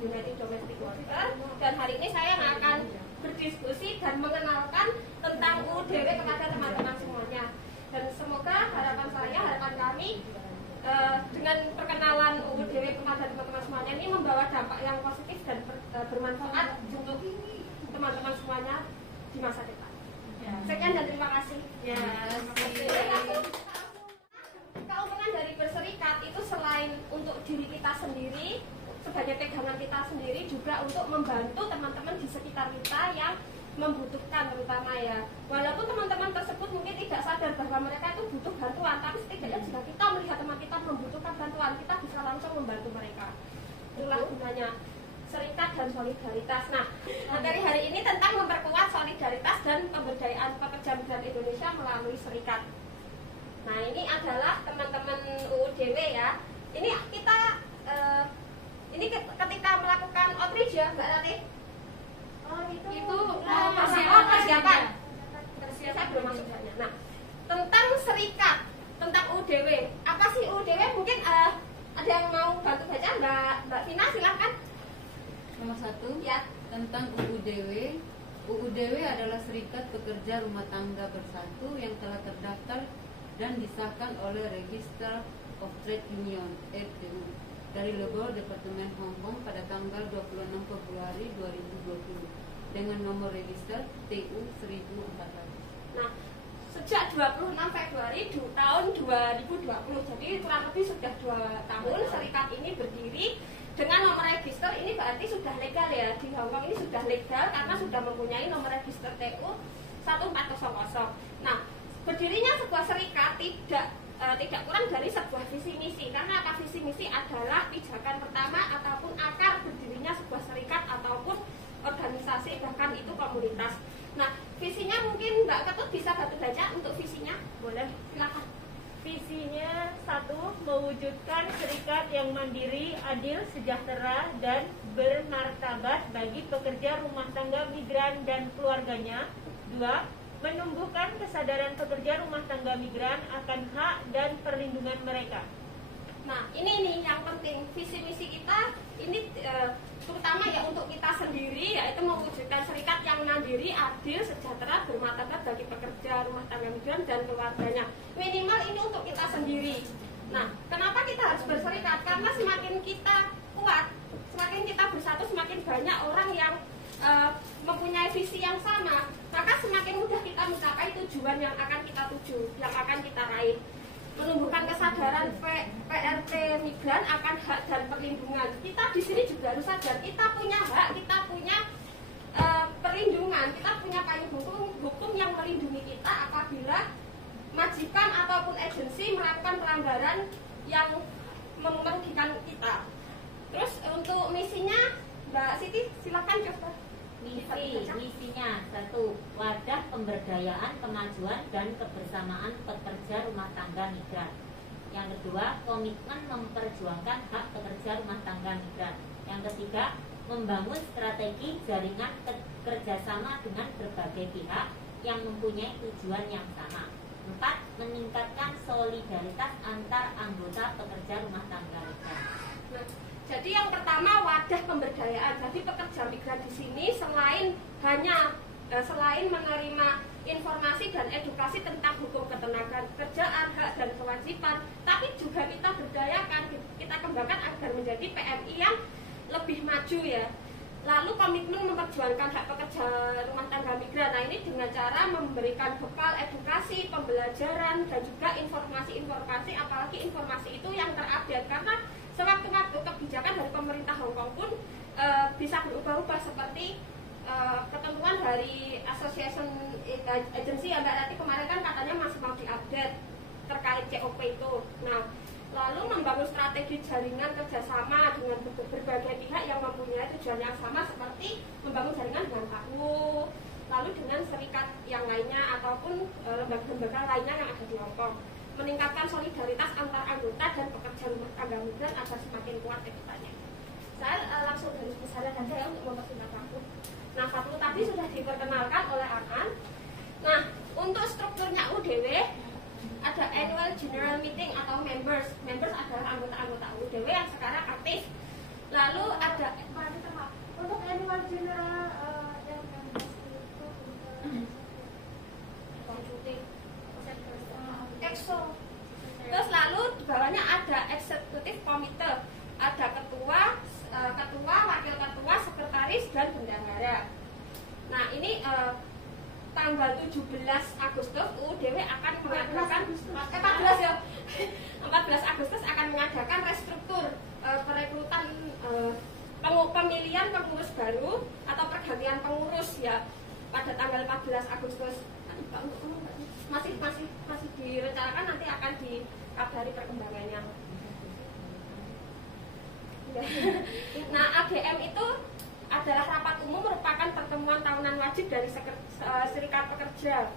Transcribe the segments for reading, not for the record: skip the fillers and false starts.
United Domestic Worker, dan hari ini saya akan berdiskusi dan mengenalkan tentang UUDW kepada teman-teman semuanya. Dan semoga harapan kami dengan perkenalan UUDW kepada teman-teman semuanya ini membawa dampak yang positif dan bermanfaat untuk teman-teman semuanya di masa depan. Sekian dan terima kasih. Keuntungan dari berserikat itu selain untuk diri kita sendiri, sebagai pegangan kita sendiri, juga untuk membantu teman-teman di sekitar kita yang membutuhkan, terutama ya. Walaupun teman-teman tersebut mungkin tidak sadar bahwa mereka itu butuh bantuan, tapi setidaknya jika kita melihat teman kita membutuhkan bantuan, kita bisa langsung membantu mereka. Itulah gunanya serikat dan solidaritas. Nah, materi hari ini tentang memperkuat solidaritas dan pemberdayaan pekerja migran Indonesia melalui serikat. Nah, ini adalah teman-teman UUDW ya. Ini kita ini ketika melakukan outreach ya, Mbak Ratih. Itu persiapan. Saya belum masuk sana. Nah, tentang serikat, tentang UUDW. Apa sih UUDW? Mungkin ada yang mau bantu baca, Mbak Vina, silahkan. Nomor 1 ya, tentang UUDW. UUDW adalah Serikat Pekerja Rumah Tangga Bersatu yang telah terdaftar dan disahkan oleh Register of Trade Union (RTU) dari Lebor, Departemen Hong Kong pada tanggal 26 Februari 2020 dengan nomor register TU 1400. Nah, sejak 26 Februari tahun 2020, jadi kurang lebih sudah 2 tahun serikat ini berdiri dengan nomor register. Ini berarti sudah legal ya, di Hong Kong ini sudah legal karena sudah mempunyai nomor register TU 1400. Nah, berdirinya sebuah serikat tidak kurang dari sebuah visi misi. Karena apa? Visi misi adalah pijakan pertama ataupun akar berdirinya sebuah serikat ataupun organisasi, bahkan itu komunitas. Nah, visinya mungkin Mbak Ketut bisa bantu baca untuk visinya, boleh, silakan. Visinya 1. Mewujudkan serikat yang mandiri, adil, sejahtera, dan bermartabat bagi pekerja rumah tangga migran dan keluarganya. 2. Menumbuhkan kesadaran pekerja rumah tangga migran akan hak dan perlindungan mereka. Nah, ini nih yang penting, visi misi kita ini terutama ya untuk kita sendiri, yaitu mewujudkan serikat yang mandiri, adil, sejahtera, bermartabat bagi pekerja rumah tangga migran dan keluarganya. Minimal ini untuk kita sendiri. Nah, kenapa kita harus berserikat? Karena semakin kita kuat, semakin kita bersatu, semakin banyak orang yang mempunyai visi yang sama, maka semakin mudah kita mencapai tujuan yang akan kita tuju, yang akan kita raih. Menumbuhkan kesadaran PRT migran akan hak dan perlindungan. Kita di sini juga harus sadar, kita punya hak, kita punya perlindungan, kita punya payung hukum yang melindungi kita apabila majikan ataupun agensi melakukan pelanggaran yang merugikan kita. Terus untuk misinya, Mbak Siti, silakan coba. Misinya 1. Wadah pemberdayaan, kemajuan, dan kebersamaan pekerja rumah tangga migran. Yang kedua, komitmen memperjuangkan hak pekerja rumah tangga migran. Yang ketiga, membangun strategi jaringan kerjasama dengan berbagai pihak yang mempunyai tujuan yang sama. 4. Meningkatkan solidaritas antar anggota pekerja rumah tangga migran. Jadi yang pertama, wadah pemberdayaan. Jadi pekerja migran di sini selain menerima informasi dan edukasi tentang hukum ketenagaan kerjaan, hak dan kewajiban, tapi juga kita berdayakan, kita kembangkan agar menjadi PMI yang lebih maju ya. Lalu komitmen memperjuangkan hak pekerja rumah tangga migran. Nah, ini dengan cara memberikan bekal edukasi, pembelajaran, dan juga informasi-informasi, apalagi informasi itu yang terupdate, karena sewaktu-waktu kebijakan dari pemerintah Hong Kong pun bisa berubah-ubah, seperti ketentuan dari Association Agency yang Mbak Rati kemarin kan katanya masih mau diupdate terkait COP itu. Nah, lalu membangun strategi jaringan kerjasama dengan berbagai pihak yang mempunyai tujuan yang sama, seperti membangun jaringan dengan KU, lalu dengan serikat yang lainnya ataupun lembaga-lembaga lainnya yang ada di Hong Kong. Meningkatkan solidaritas antar anggota dan pekerja rumah tangga migran agar semakin kuat ke depannya. Saya langsung dari misalnya saja ya untuk mempersingkat waktu. Nah, 1 tadi sudah diperkenalkan oleh Akan. Nah, untuk strukturnya UDW ada annual general meeting atau members. Members adalah anggota-anggota UDW yang sekarang aktif. Lalu ada Agustus UUDW akan mengadakan 14 ya. 14 Agustus akan mengadakan restruktur perekrutan pemilihan pengurus baru atau pergantian pengurus ya pada tanggal 14 Agustus. Masih direncanakan, nanti akan dikabari perkembangannya. Nah, AGM itu adalah rapat umum, merupakan pertemuan tahunan wajib dari serikat pekerja.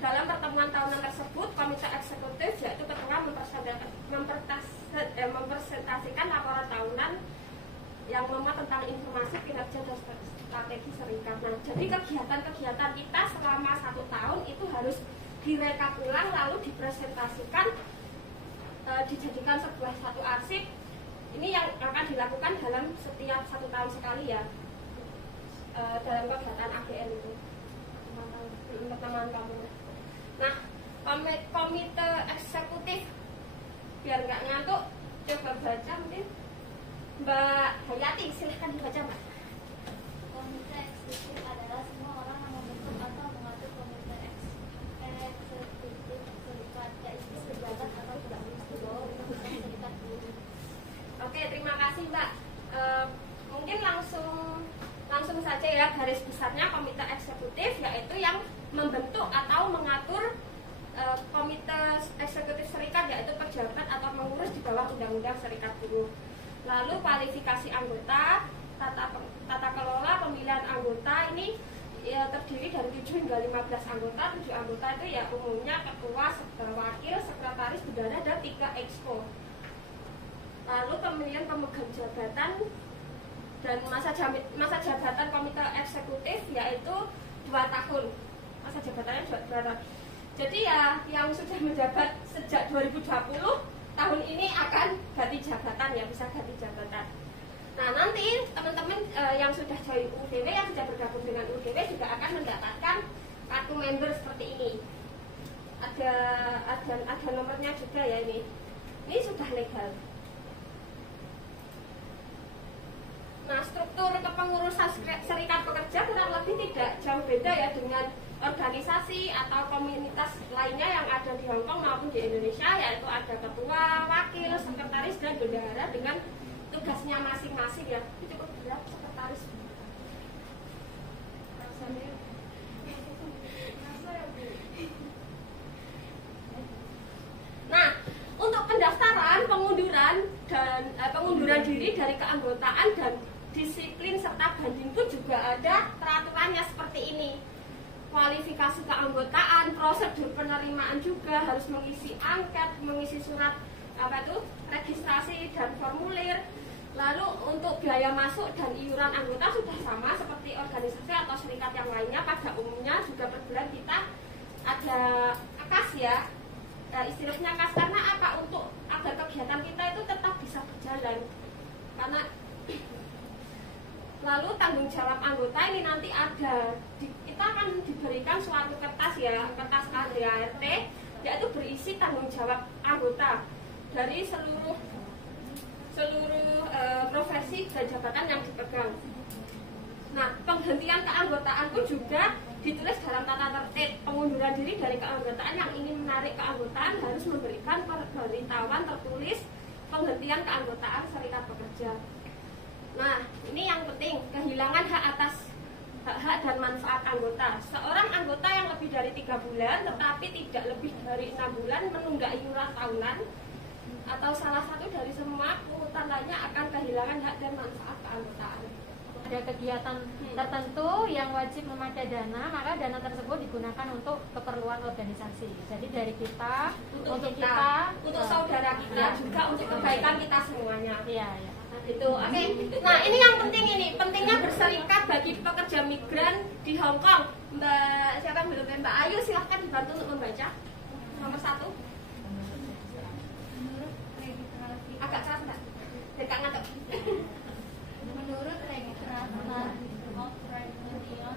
Dalam pertemuan tahunan tersebut, komite eksekutif yaitu ketua mempresentasikan laporan tahunan yang memuat tentang informasi kinerja dan strategi serikat. Nah, jadi kegiatan-kegiatan kita selama 1 tahun itu harus direkap ulang, lalu dipresentasikan, dijadikan sebuah satu arsip. Ini yang akan dilakukan dalam setiap 1 tahun sekali ya, dalam kegiatan AGM itu pertemuan kamu. Nah, komite eksekutif, biar nggak ngantuk, coba baca mungkin Mbak Hayati, silahkan dibaca Mbak. Komite eksekutif adalah semua orang yang membentuk atau mengatur komite eksekutif serikat, yaitu pejabat atau pegawai di bawah undang-undang serikat buruh. Oke, terima kasih Mbak. Mungkin langsung saja ya, garis besarnya komite eksekutif yaitu yang membentuk atau mengatur komite eksekutif serikat, yaitu pejabat atau pengurus di bawah undang-undang serikat buruh. Lalu kualifikasi anggota, tata kelola pemilihan anggota ini ya, terdiri dari 7 hingga 15 anggota. 7 anggota itu ya umumnya ketua, wakil, sekretaris, bendahara, dan 3 exco. Lalu pemilihan pemegang jabatan dan masa jabatan komite eksekutif yaitu 2 tahun. Masa jabatannya 2 tahun. Jadi ya yang sudah menjabat sejak 2020 tahun ini akan ganti jabatan ya, bisa ganti jabatan. Nah, nanti teman-teman yang sudah join UUDW, yang sudah bergabung dengan UUDW juga akan mendapatkan kartu member seperti ini. Ada nomornya juga ya ini. Ini sudah legal. Nah, struktur kepengurusan serikat pekerja kurang lebih tidak jauh beda ya dengan organisasi atau komunitas lainnya yang ada di Hong Kong maupun di Indonesia, yaitu ada ketua, wakil, sekretaris, dan bendahara dengan tugasnya masing-masing ya. Itu cukup berat sekretaris. Nah, untuk pendaftaran, pengunduran diri dari keanggotaan dan disiplin serta banding pun juga ada peraturannya seperti ini. Kualifikasi keanggotaan, prosedur penerimaan juga harus mengisi angket, mengisi surat registrasi dan formulir. Lalu untuk biaya masuk dan iuran anggota sudah sama seperti organisasi atau serikat yang lainnya. Pada umumnya juga per bulan kita ada kas ya, istilahnya kas, karena apa? Untuk agar kegiatan kita itu tetap bisa berjalan. Karena lalu tanggung jawab anggota ini nanti ada kita akan diberikan suatu kertas ya, kertas ADART, yaitu berisi tanggung jawab anggota dari seluruh profesi dan jabatan yang dipegang. Nah, penghentian keanggotaan pun juga ditulis dalam tata tertib. Pengunduran diri dari keanggotaan yang ingin menarik keanggotaan harus memberikan pemberitahuan tertulis penghentian keanggotaan serikat pekerja. Nah, ini yang penting, kehilangan hak atas hak dan manfaat anggota. Seorang anggota yang lebih dari 3 bulan tetapi tidak lebih dari 6 bulan menunggak iuran tahunan atau salah satu dari semua pungutan lainnya akan kehilangan hak dan manfaat keanggotaan. Ada kegiatan tertentu yang wajib memakai dana, maka dana tersebut digunakan untuk keperluan organisasi. Jadi dari kita, untuk saudara kita, juga untuk kebaikan kita semuanya. Iya, ya. Itu oke. Nah, ini yang penting, ini pentingnya berserikat bagi pekerja migran di Hong Kong. Mbak siapa belum? Mbak Ayu, silahkan dibantu untuk membaca. Nomor 1. Menurut registrasi, Agak keras Mbak. Dekat ngantuk. menurut registrasi of trade union,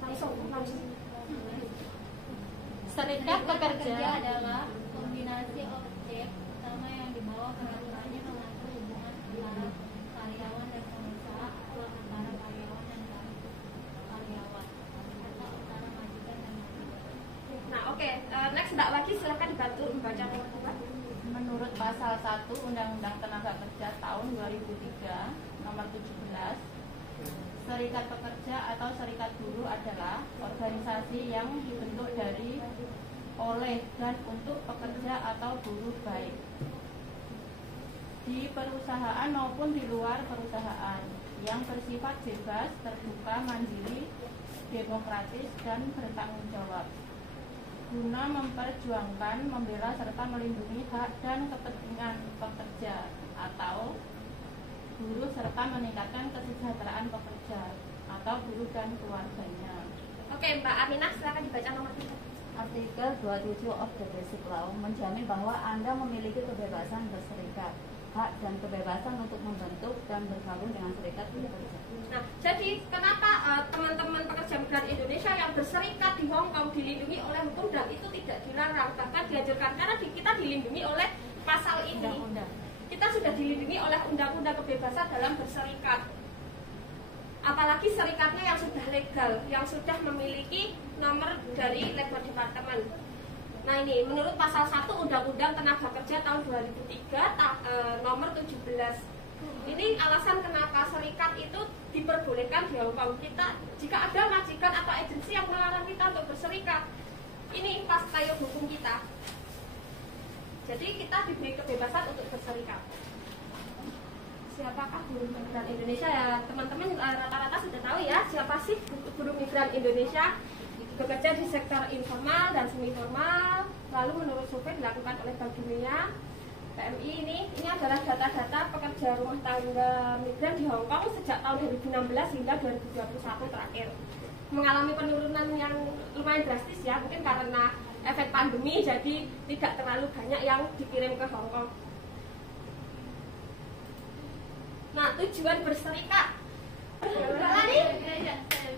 Langsung. Serikat pekerja adalah kombinasi objek utama yang dibawa peraturannya mengatur hubungan antara karyawan dan pengusaha atau antara karyawan dan karyawan atau antara majikan dan majikan. dibantu membaca nomor 2. Menurut pasal 1 Undang-Undang Tenaga Kerja tahun 2003 nomor 17, serikat pekerja atau serikat buruh adalah organisasi yang dibentuk dari, oleh, dan untuk pekerja atau buruh baik di perusahaan maupun di luar perusahaan, yang bersifat bebas, terbuka, mandiri, demokratis, dan bertanggung jawab, guna memperjuangkan, membela, serta melindungi hak dan kepentingan pekerja atau buruh serta meningkatkan kesejahteraan pekerja atau buruh dan keluarganya. Oke, Mbak Aminah, silakan dibaca nomor 3. Artikel 27 of the Basic Law menjamin bahwa Anda memiliki kebebasan berserikat, hak dan kebebasan untuk membentuk dan bergabung dengan serikat pekerja. Nah, jadi kenapa teman-teman pekerja migran Indonesia yang berserikat di Hong Kong dilindungi oleh hukum dan itu tidak dilarang, bahkan diajarkan, karena kita dilindungi oleh pasal ini. Undang-undang. Kita sudah dilindungi oleh undang-undang kebebasan dalam berserikat. Apalagi serikatnya yang sudah legal, yang sudah memiliki nomor dari Labor Department. Nah ini, menurut pasal 1 Undang-Undang Tenaga Kerja tahun 2003 nomor 17. Ini alasan kenapa serikat itu diperbolehkan di Hong Kong. Kita, jika ada majikan atau agensi yang melarang kita untuk berserikat, ini pas payung hukum kita. Jadi kita diberi kebebasan untuk berserikat. Siapakah buruh migran Indonesia ya? Teman-teman rata-rata sudah tahu ya, siapa sih buruh migran Indonesia? Bekerja di sektor informal dan semi formal. Lalu menurut survei dilakukan oleh Bank Dunia, PMI, ini adalah data-data pekerja rumah tangga migran di Hong Kong sejak tahun 2016 hingga 2021 terakhir. Mengalami penurunan yang lumayan drastis ya, mungkin karena efek pandemi, jadi tidak terlalu banyak yang dikirim ke Hong Kong. Nah, tujuan berserikat.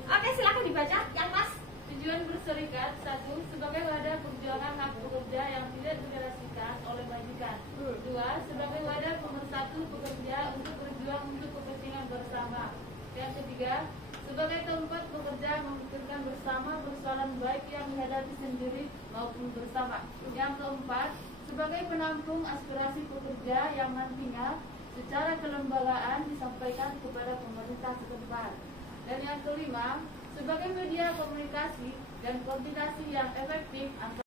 Oke, silakan dibaca yang Mas. Tujuan berserikat: 1. Sebagai wadah perjuangan hak pekerja yang tidak direalisasikan oleh majikan. 2. Sebagai wadah pemersatu pekerja untuk berjuang untuk kepentingan bersama. Yang ketiga, sebagai tempat pekerja memikirkan bersama persoalan baik yang dihadapi sendiri maupun bersama. Yang keempat, sebagai penampung aspirasi pekerja yang nantinya secara kelembagaan disampaikan kepada pemerintah setempat. Dan yang kelima, sebagai media komunikasi dan koordinasi yang efektif